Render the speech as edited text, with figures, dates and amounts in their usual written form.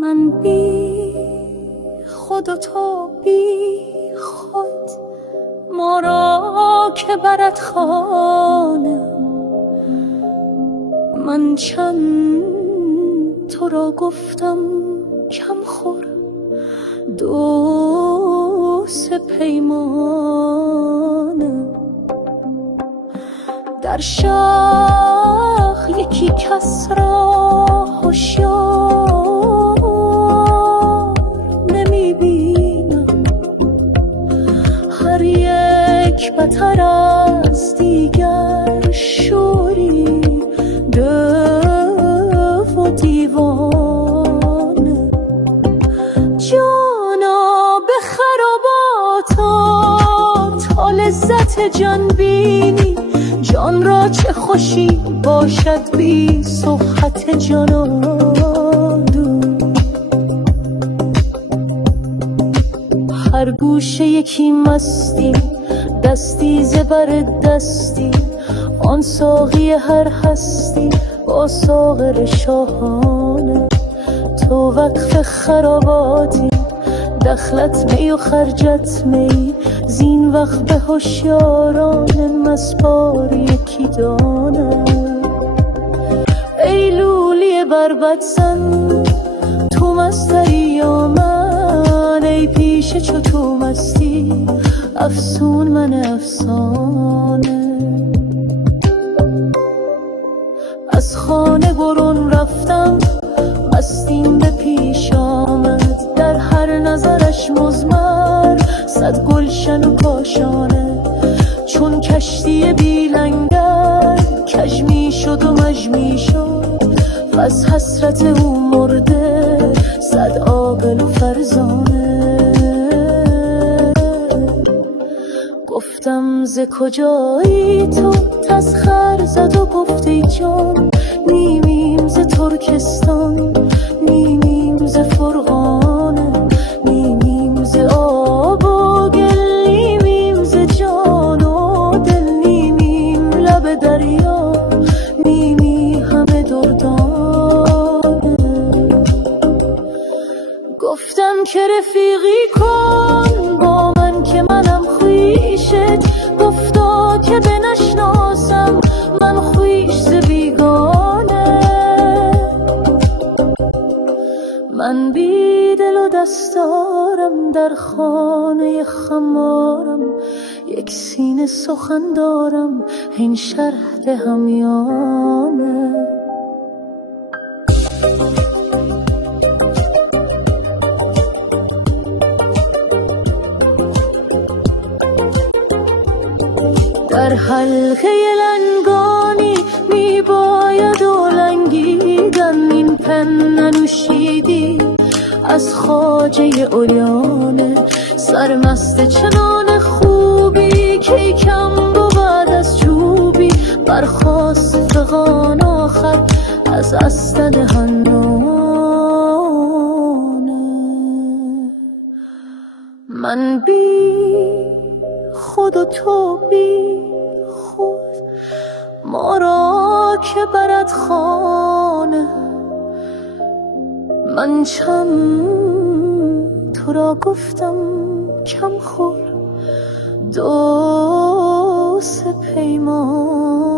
من بی خود و تو بی خود ما را که برد خانه. من چند تو را گفتم کم خور دو سه پیمانه. در شهر یکی کس را هوشیار نمی بینم، هر یک بتر از دیگر شوری دو و دیوانه. جانا به خراباتات تا لذت جان بینی، جان را چه خوشی باشد بی صحبت جانادو. هر گوشه یکی مستی، دستی زبر دستی، آن ساقی هر هستی با ساغر شاهانه. تو وقف خراباتی، دخلت می و خرجت می، زین وقت به هوشیاران مسپار یکی دانه. ای لولی بربط زن تو مستری یا من، ای پیش چو تو مستی افسون من افسانه. از خانه برون رفتم مستیم به پیش آمد، در هر نظرش مزمر صد گلشن و کاشانه. چون کشتی بی لنگر کج می شد و مج می شد، از حسرت او مرده صد عاقل و فرزانه. گفتم ز کجایی تو؟ تسخر زد و گفت ای جان، نیمیم ز ترکستان، نیمیم ز فرغانه، نیمیم ز آب و گل، نیمیم ز جان و دل، نیمیم لب دریا، نیمی همه دردانه. گفتم که رفیقی کن با من که منم خویشت، گفتا که بنشناسم من خویش ز بیگانه. من بی دل و دستارم در خانه خمارم، یک سینه سخن دارم این شرح همیانه. در حلقه لنگانی می باید و لنگیدن، این پن ننوشیدی از خواجه عریانه. سرمست چنان خوبی که کم بود از چوبی، برخاست فغان آخر از استن حنانه. من بی خود و تو بی خود ما را که برد خانه. من چند تو را گفتم کم خور دو سه پیمان.